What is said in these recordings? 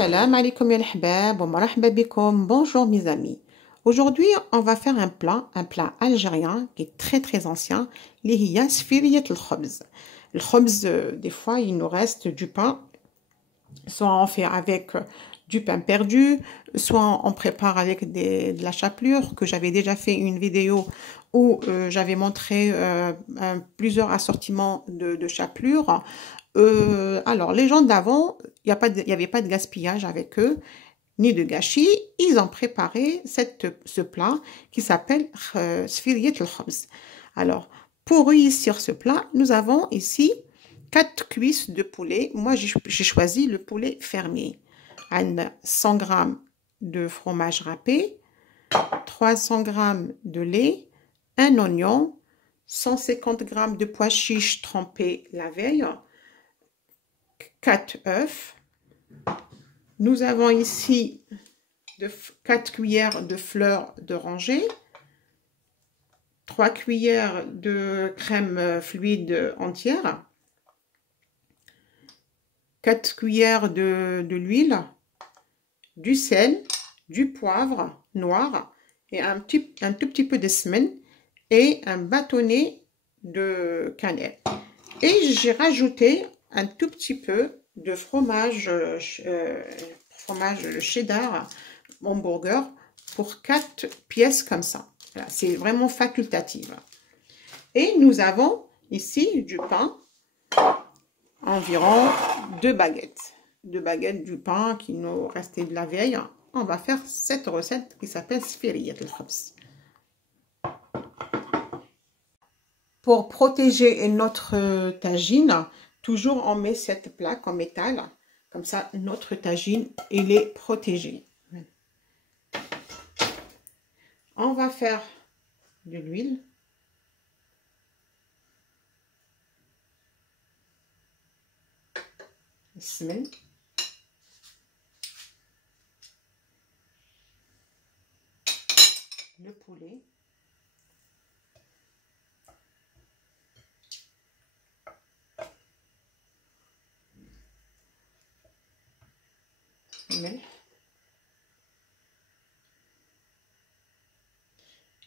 Assalamu alaikum ya l'ahbab wa marhaba bikum. Bonjour mes amis. Aujourd'hui, on va faire un plat algérien qui est très ancien, اللي هي سفيرية الخبز. Le khobz, des fois, il nous reste du pain. Soit on fait avec du pain perdu, soit on prépare avec de la chapelure, que j'avais déjà fait une vidéo où j'avais montré plusieurs assortiments de chapelure. Alors, les gens d'avant, il n'y avait pas de gaspillage avec eux, ni de gâchis. Ils ont préparé ce plat qui s'appelle sfiriyet al-khobz. Alors, pour réussir ce plat, nous avons ici 4 cuisses de poulet. Moi, j'ai choisi le poulet fermier. 100 g de fromage râpé, 300 g de lait, un oignon, 150 g de pois chiches trempés la veille, 4 œufs. Nous avons ici 4 cuillères de fleur d'oranger, 3 cuillères de crème fluide entière, 4 cuillères de l'huile, du sel, du poivre noir et un tout petit peu de semaine et un bâtonnet de cannelle. Et j'ai rajouté un tout petit peu de fromage cheddar hamburger pour 4 pièces comme ça. Voilà, c'est vraiment facultatif. Et nous avons ici du pain, environ 2 baguettes. 2 baguettes du pain qui nous restait de la veille. On va faire cette recette qui s'appelle sfiriyet al-khobz. Pour protéger notre tagine, toujours on met cette plaque en métal. Comme ça, notre tagine, il est protégé. On va faire de l'huile. Semaine. Le poulet.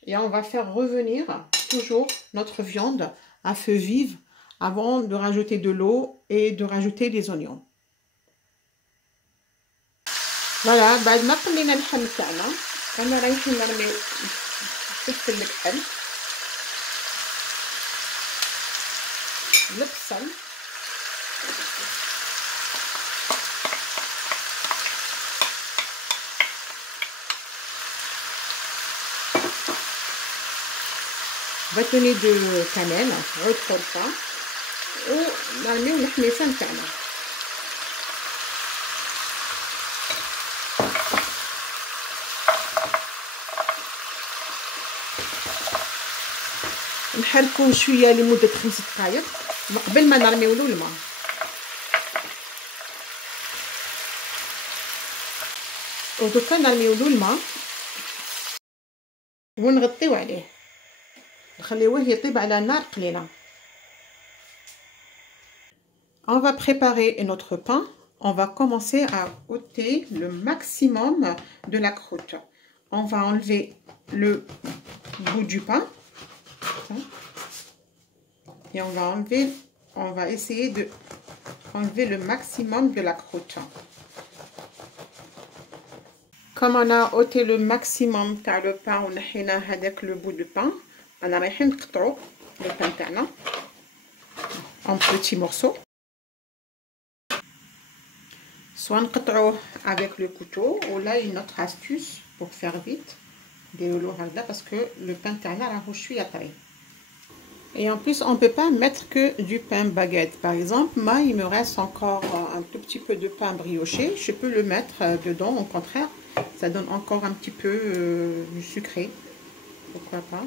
Et on va faire revenir toujours notre viande à feu vif avant de rajouter de l'eau et de rajouter des oignons. Voilà, بعد ما قلينا اللحم تاعنا انا رايحين نرمي فلفل الكحل البصل bâtonnet de cannelle عود قرفة ونرميو الحميصة نتاعنا. نحركوه شويه لمده 5 دقائق قبل ما نرميو له الماء. ودوكا نرميو له الماء ونغطيو عليه نخليوه يطيب على نار قليله. On va préparer notre pain. On va commencer à ôter le maximum de la croûte. On va enlever le bout du pain. Et on va essayer de enlever le maximum de la croûte. Comme on a ôté le maximum تاع le pain ونحينا هذاك le bout de pain, انا رايحين نقطعو le pain تاعنا en petits morceaux. Soit نقطعوه avec le couteau ou là une autre astuce pour faire vite ديرولو هكذا parce que le pain تاعنا راهو شويه طري. Et en plus, on ne peut pas mettre que du pain baguette. Par exemple, moi, il me reste encore un tout petit peu de pain brioché. Je peux le mettre dedans. Au contraire, ça donne encore un petit peu du sucré. Pourquoi pas.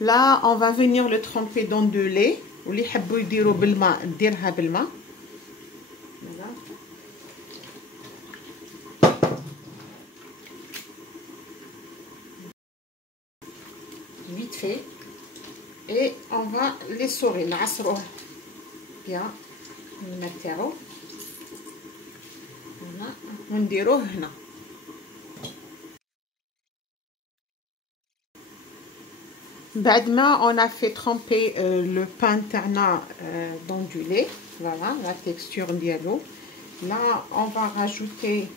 Là, on va venir le tremper dans de lait. واللي يحبوا يديروا بالماء نديرها بالماء. Vite fait. Et on va l'essorer, نعصروه bien الماء تاعو ونديروه هنا. بعد ما on a fait tremper le pain تاعنا dans du lait, voilà la texture ديالو. Là on va rajouter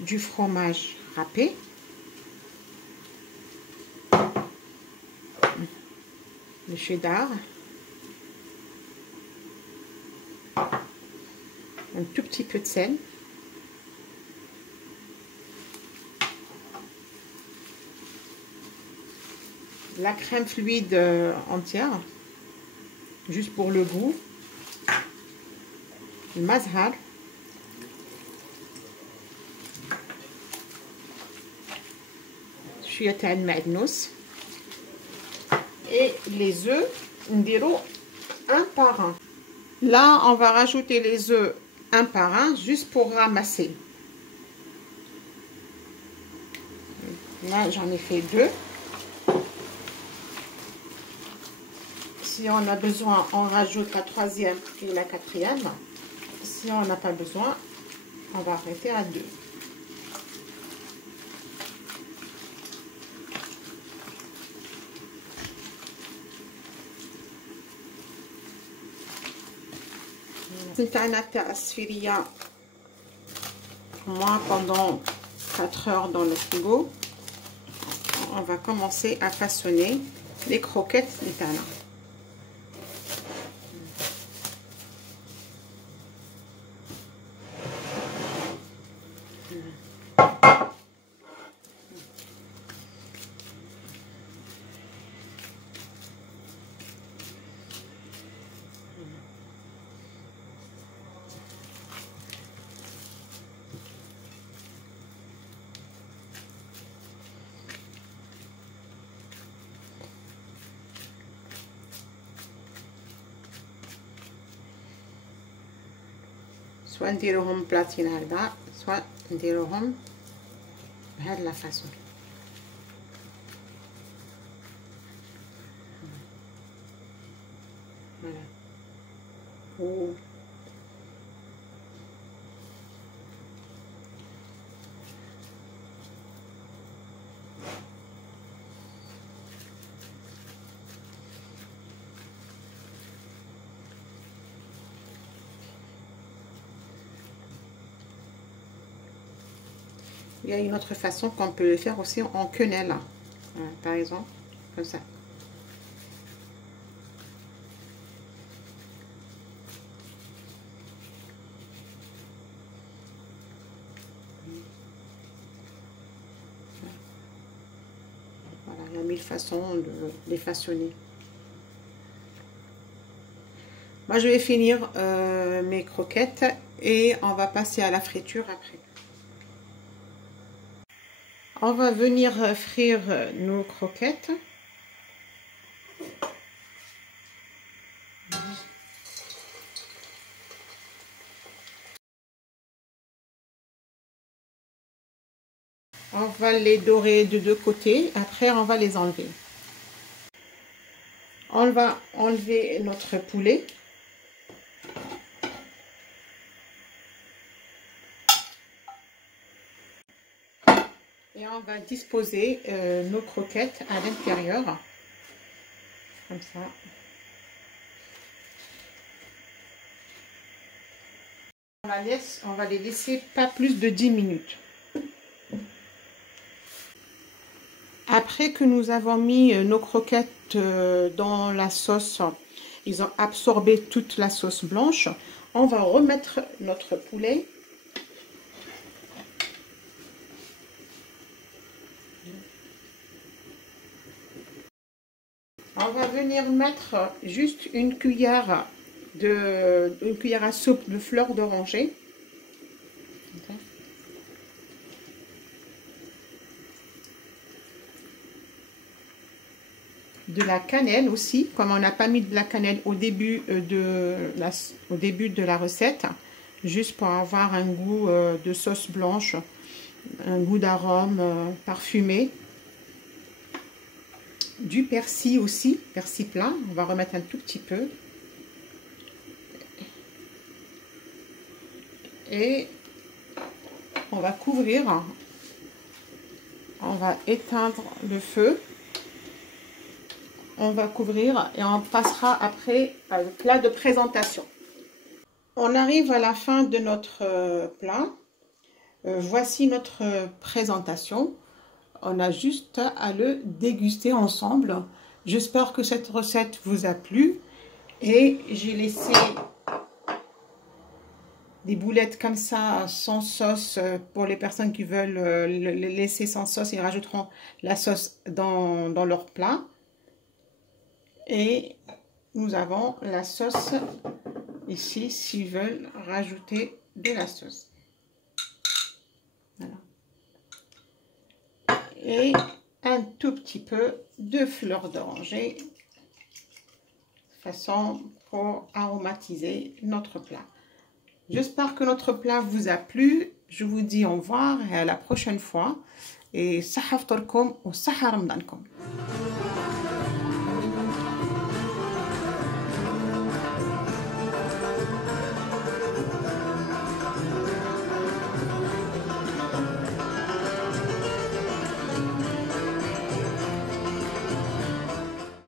du fromage râpé. Le cheddar. Un tout petit peu de sel. La crème fluide entière, juste pour le goût. Le mazhar. شوية تاع المعدنوس. Et les œufs, نديرو un par un. Là, on va rajouter les œufs un par un, juste pour ramasser. Là, j'en ai fait 2. Si on a besoin, on rajoute la 3e et la 4e. Si on n'a pas besoin, on va arrêter à 2. Moi, pendant 4 heures dans le frigo, on va commencer à façonner les croquettes d'Itana. soit نديروهم بلاطين هكذا soit نديروهم بهاد لا فاصون. فوالا Il y a une autre façon qu'on peut le faire aussi en quenelle, par exemple, comme ça. Voilà, il y a 1000 façons de les façonner. Moi, je vais finir mes croquettes et on va passer à la friture après. On va venir frire nos croquettes. On va les dorer de deux côtés. Après, on va les enlever. On va enlever notre poulet. Et on va disposer nos croquettes à l'intérieur, comme ça. On va les laisser pas plus de 10 minutes. Après que nous avons mis nos croquettes dans la sauce, ils ont absorbé toute la sauce blanche, on va remettre notre poulet. On va venir mettre juste une cuillère à soupe de fleurs d'oranger. De la cannelle aussi, comme on n'a pas mis de la cannelle au début de la recette, juste pour avoir un goût de sauce blanche, un goût d'arôme parfumé. Du persil aussi, persil plat, on va remettre un tout petit peu. On va couvrir. On va éteindre le feu. On va couvrir et on passera après au plat de présentation. On arrive à la fin de notre plat. Voici notre présentation. On a juste à le déguster ensemble. J'espère que cette recette vous a plu. Et j'ai laissé des boulettes comme ça, sans sauce. Pour les personnes qui veulent le laisser sans sauce, ils rajouteront la sauce dans leur plat. Et nous avons la sauce ici, s'ils veulent rajouter de la sauce. Voilà. Et un tout petit peu de fleur d'oranger, façon pour aromatiser notre plat. J'espère que notre plat vous a plu. Je vous dis au revoir et à la prochaine fois. Et saha ftorkom ou saha ramadankom.